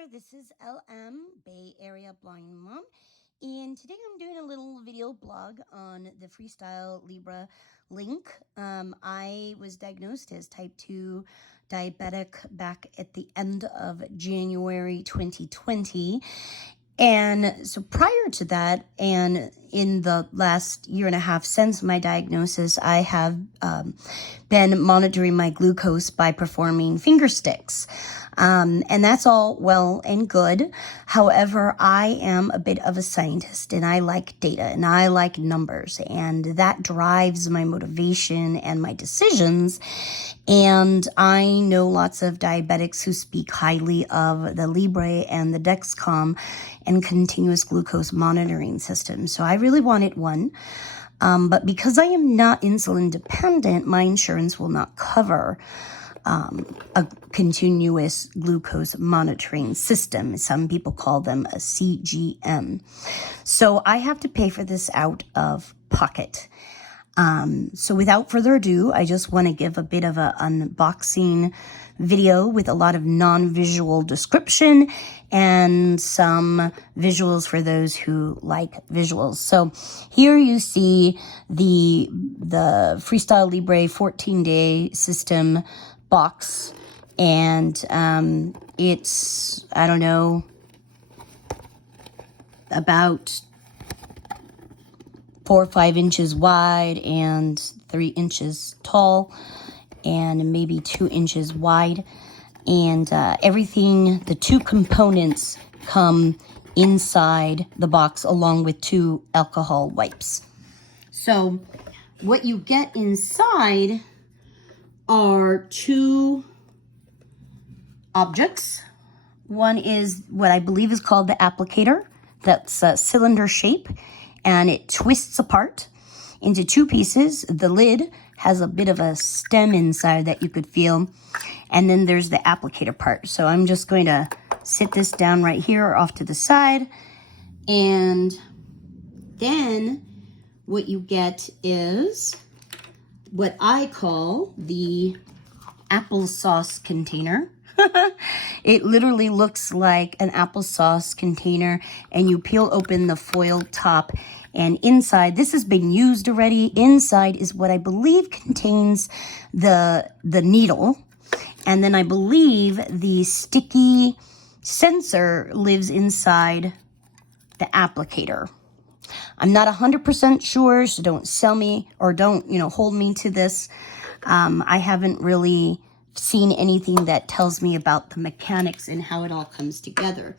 there, this is LM, Bay Area Blind Mom, and today I'm doing a little video blog on the FreeStyle Libre link. I was diagnosed as type 2 diabetic back at the end of January 2020. And so prior to that, and in the last year and a half since my diagnosis, I have been monitoring my glucose by performing finger sticks. And that's all well and good. However, I am a bit of a scientist and I like data and I like numbers, and that drives my motivation and my decisions. And I know lots of diabetics who speak highly of the Libre and the Dexcom and continuous glucose monitoring system. So I really wanted one. But because I am not insulin dependent, my insurance will not cover a continuous glucose monitoring system. Some people call them a CGM. So I have to pay for this out of pocket. So without further ado, I just want to give a bit of an unboxing video with a lot of non-visual description and some visuals for those who like visuals. So here you see the FreeStyle Libre 14-day system box, and it's, I don't know, about 4 or 5 inches wide and 3 inches tall and maybe 2 inches wide. And everything, the 2 components come inside the box along with 2 alcohol wipes. So what you get inside are 2 objects. One is what I believe is called the applicator. That's a cylinder shape, and it twists apart into 2 pieces. The lid has a bit of a stem inside that you could feel, and then there's the applicator part. So I'm just going to sit this down right here or off to the side, and then what you get is what I call the applesauce container. It literally looks like an applesauce container, and you peel open the foil top, and inside, this has been used already. Inside is what I believe contains the needle, and then I believe the sticky sensor lives inside the applicator. I'm not 100% sure, so don't sell me or don't, hold me to this. I haven't really seen anything that tells me about the mechanics and how it all comes together.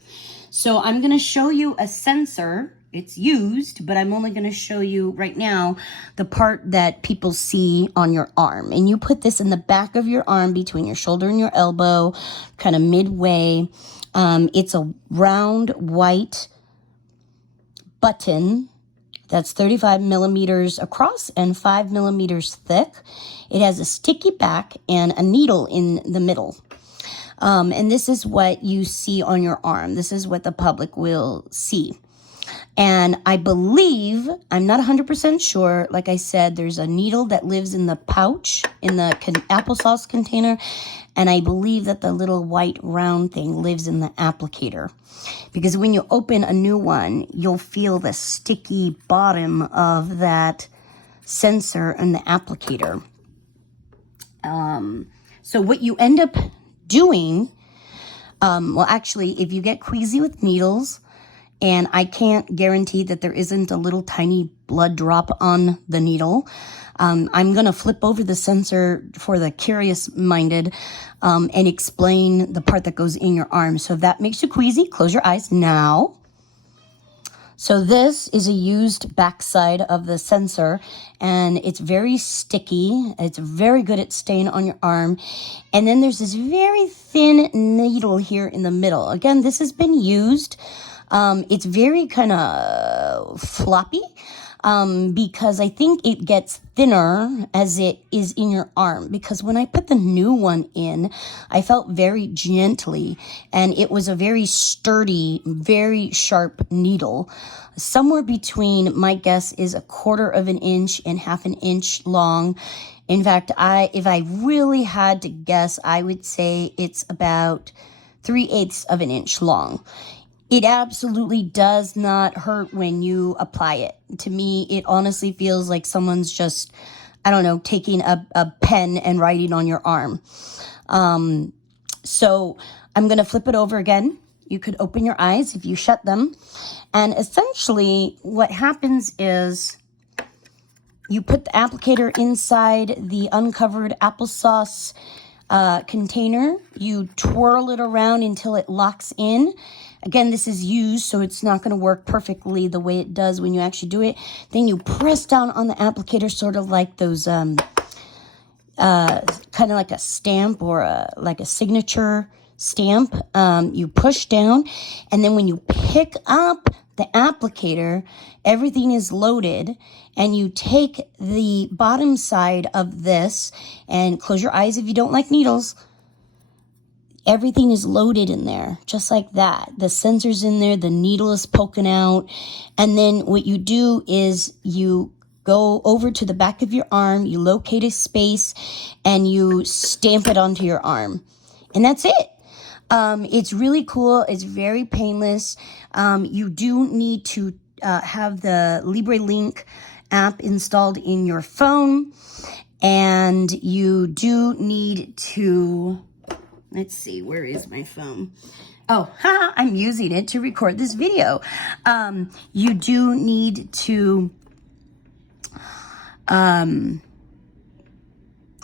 So I'm going to show you a sensor. It's used, but I'm only going to show you right now the part that people see on your arm. And you put this in the back of your arm between your shoulder and your elbow, kind of midway. It's a round white button that's 35 millimeters across and 5 millimeters thick. It has a sticky back and a needle in the middle. And this is what you see on your arm. This is what the public will see. And I believe, I'm not 100% sure, like I said, there's a needle that lives in the pouch, in the applesauce container, and I believe that the little white round thing lives in the applicator. Because when you open a new one, you'll feel the sticky bottom of that sensor and the applicator. So what you end up doing, well, actually, if you get queasy with needles, and I can't guarantee that there isn't a little tiny blood drop on the needle, I'm going to flip over the sensor for the curious-minded and explain the part that goes in your arm. So if that makes you queasy, close your eyes now. So this is a used backside of the sensor, and it's very sticky. It's very good at staying on your arm. And then there's this very thin needle here in the middle. Again, this has been used. It's very kind of floppy because I think it gets thinner as it is in your arm. Because when I put the new one in, I felt very gently, and it was a very sturdy, very sharp needle. Somewhere between, my guess is 1/4 of an inch and 1/2 inch long. In fact, if I really had to guess, I would say it's about 3/8 of an inch long. It absolutely does not hurt when you apply it. To me, it honestly feels like someone's just, I don't know, taking a pen and writing on your arm. So I'm going to flip it over again. You could open your eyes if you shut them. And essentially what happens is you put the applicator inside the uncovered applesauce container. You twirl it around until it locks in. Again, this is used, so it's not going to work perfectly the way it does when you actually do it. Then you press down on the applicator, sort of like those, kind of like a stamp or like a signature stamp. You push down, and then when you pick up the applicator, everything is loaded, and you take the bottom side of this, and close your eyes if you don't like needles. Everything is loaded in there, just like that. The sensor's in there, the needle is poking out, and then what you do is you go over to the back of your arm, you locate a space, and you stamp it onto your arm. And that's it. It's really cool. It's very painless. You do need to have the Libre Link app installed in your phone, and you do need to... Let's see, where is my phone? Oh, I'm using it to record this video. You do need to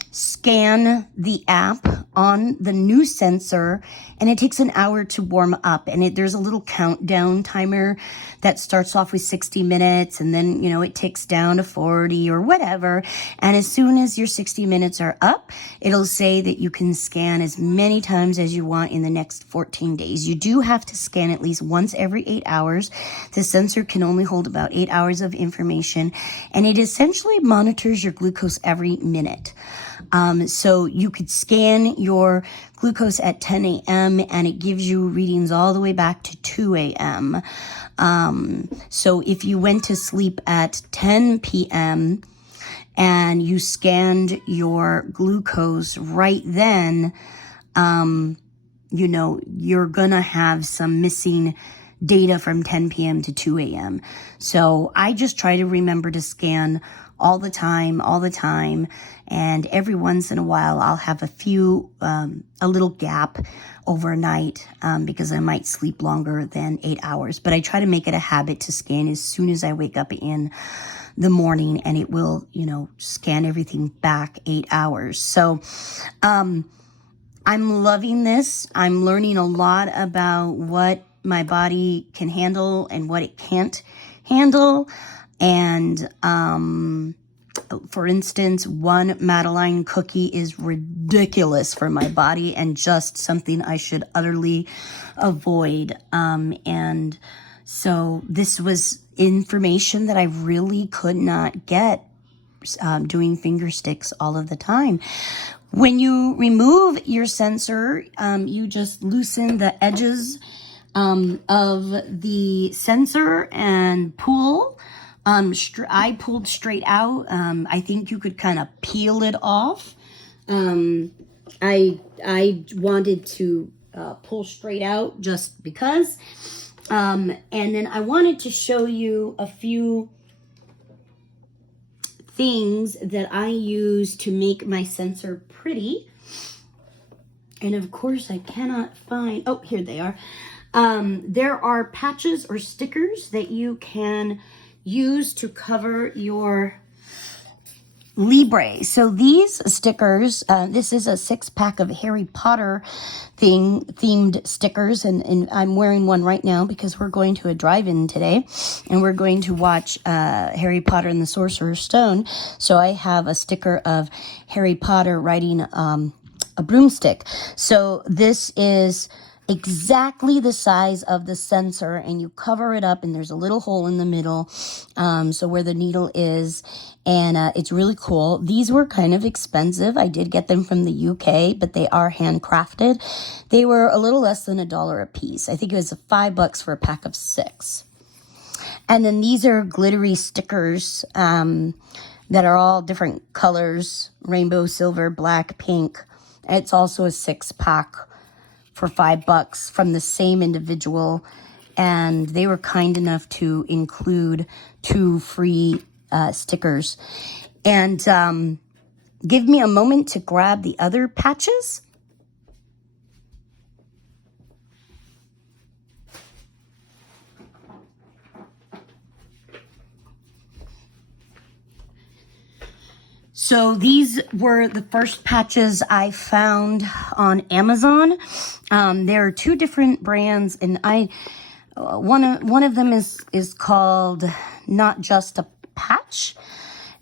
scan the app on the new sensor, and it takes an hour to warm up. And there's a little countdown timer that starts off with 60 minutes, and then, you know, it ticks down to 40 or whatever. And as soon as your 60 minutes are up, it'll say that you can scan as many times as you want in the next 14 days. You do have to scan at least once every 8 hours. The sensor can only hold about 8 hours of information, and it essentially monitors your glucose every minute. So you could scan your glucose at 10 a.m. and it gives you readings all the way back to 2 a.m. So if you went to sleep at 10 p.m. and you scanned your glucose right then, you know, you're gonna have some missing data from 10 p.m. to 2 a.m. So I just try to remember to scan all the time, and every once in a while I'll have a little gap overnight, because I might sleep longer than 8 hours. But I try to make it a habit to scan as soon as I wake up in the morning, and it will, you know, scan everything back 8 hours. So, I'm loving this. I'm learning a lot about what my body can handle and what it can't handle. And, for instance, one Madeline cookie is ridiculous for my body and just something I should utterly avoid. And so this was information that I really could not get doing finger sticks all of the time. When you remove your sensor, you just loosen the edges of the sensor and pull. I pulled straight out. I think you could kind of peel it off. I wanted to pull straight out just because. And then I wanted to show you a few things that I use to make my sensor pretty. And of course I cannot find, oh, here they are. There are patches or stickers that you can use to cover your Libre. So these stickers, this is a 6-pack of Harry Potter themed stickers, and I'm wearing one right now because we're going to a drive-in today, and we're going to watch Harry Potter and the Sorcerer's Stone. So I have a sticker of Harry Potter riding a broomstick. So this is exactly the size of the sensor, and you cover it up, and there's a little hole in the middle, so where the needle is, and it's really cool. These were kind of expensive. I did get them from the UK, but they are handcrafted. They were a little less than $1 a piece. I think it was $5 for a pack of 6. And then these are glittery stickers that are all different colors: rainbow, silver, black, pink. It's also a 6-pack for $5 from the same individual, and they were kind enough to include 2 free stickers. And give me a moment to grab the other patches. So these were the first patches I found on Amazon. There are 2 different brands, and one of them is called Not Just a Patch,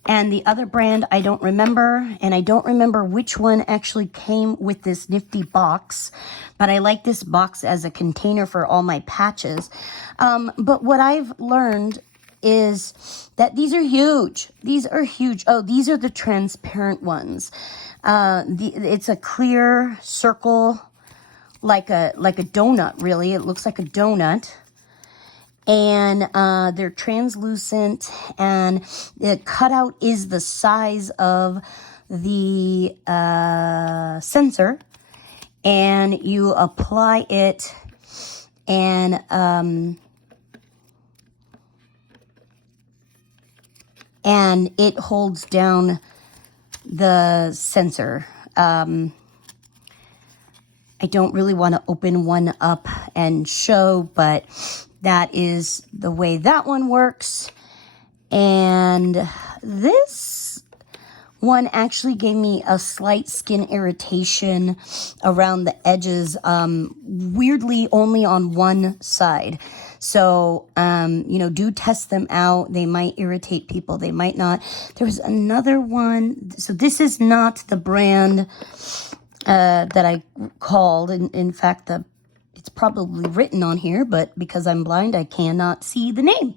and the other brand I don't remember, and I don't remember which one actually came with this nifty box, but I like this box as a container for all my patches. But what I've learned is that these are huge. These are huge. Oh, these are the transparent ones. It's a clear circle, like a donut, really. It looks like a donut. And they're translucent, and the cutout is the size of the sensor. And you apply it, and it holds down the sensor. I don't really want to open one up and show, but that is the way that one works. And this one actually gave me a slight skin irritation around the edges, weirdly only on one side. So, do test them out. They might irritate people. They might not. There was another one. So this is not the brand that I called. In fact, it's probably written on here, but because I'm blind, I cannot see the name.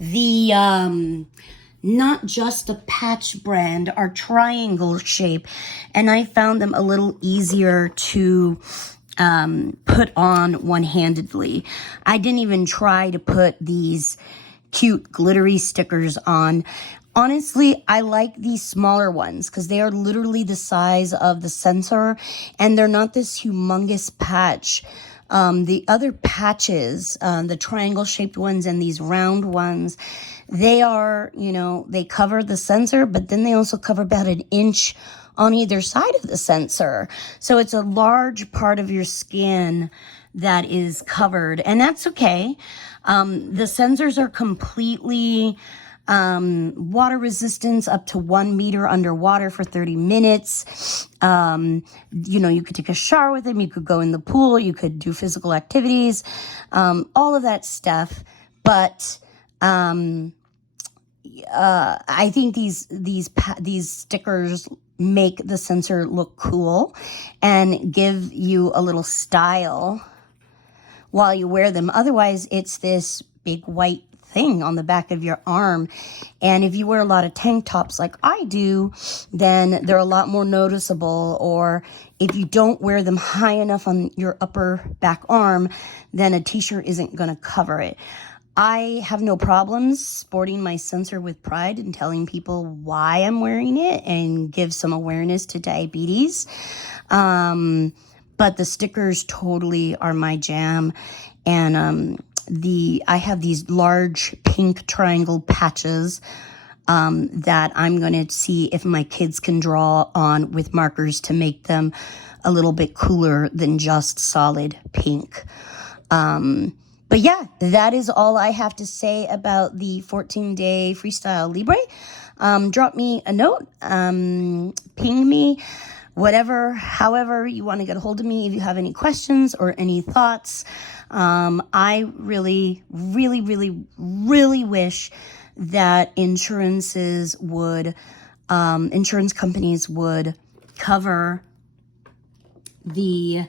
The Not Just a Patch brand are triangle shape, and I found them a little easier to put on one-handedly. I didn't even try to put these cute glittery stickers on. Honestly, I like these smaller ones because they are literally the size of the sensor, and they're not this humongous patch. The other patches, the triangle-shaped ones and these round ones, they are, they cover the sensor, but then they also cover about 1 inch on either side of the sensor. So it's a large part of your skin that is covered, and that's okay. The sensors are completely water resistance up to 1 meter underwater for 30 minutes. You could take a shower with them. You could go in the pool. You could do physical activities, all of that stuff. But I think these stickers make the sensor look cool and give you a little style while you wear them. Otherwise, it's this big white thing on the back of your arm. And if you wear a lot of tank tops like I do, then they're a lot more noticeable. Or if you don't wear them high enough on your upper back arm, then a t-shirt isn't going to cover it. I have no problems sporting my sensor with pride and telling people why I'm wearing it and give some awareness to diabetes. But the stickers totally are my jam. And I have these large pink triangle patches that I'm going to see if my kids can draw on with markers to make them a little bit cooler than just solid pink. But yeah, that is all I have to say about the 14-day FreeStyle Libre. Drop me a note, ping me, however you want to get a hold of me if you have any questions or any thoughts. I really, really, really, really wish that insurance companies would cover the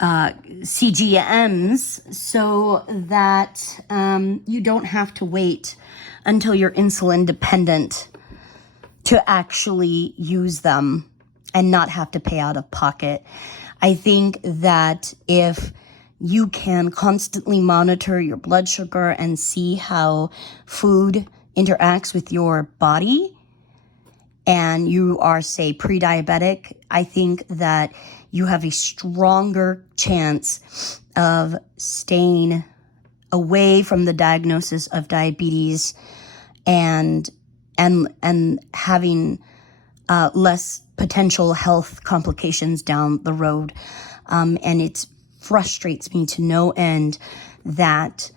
CGMs so that you don't have to wait until you're insulin dependent to actually use them and not have to pay out of pocket. I think that if you can constantly monitor your blood sugar and see how food interacts with your body, and you are, say, pre-diabetic, I think that you have a stronger chance of staying away from the diagnosis of diabetes and having less potential health complications down the road. And it frustrates me to no end that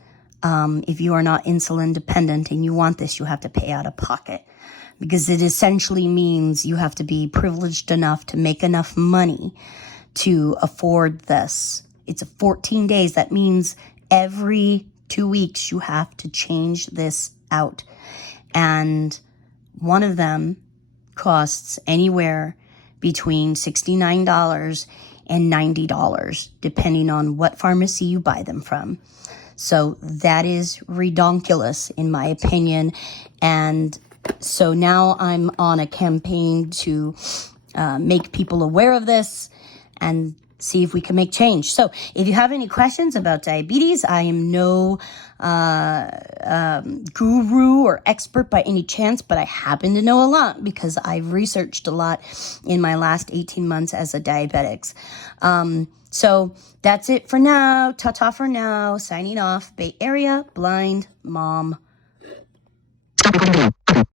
if you are not insulin dependent and you want this, you have to pay out of pocket, because it essentially means you have to be privileged enough to make enough money to afford this. It's 14 days. That means every 2 weeks you have to change this out. And one of them costs anywhere between $69 and $90, depending on what pharmacy you buy them from. So that is redonkulous, in my opinion. And so now I'm on a campaign to make people aware of this and see if we can make change. So if you have any questions about diabetes, I am no guru or expert by any chance, but I happen to know a lot because I've researched a lot in my last 18 months as a diabetic. So that's it for now. Ta-ta for now. Signing off. Bay Area Blind Mom.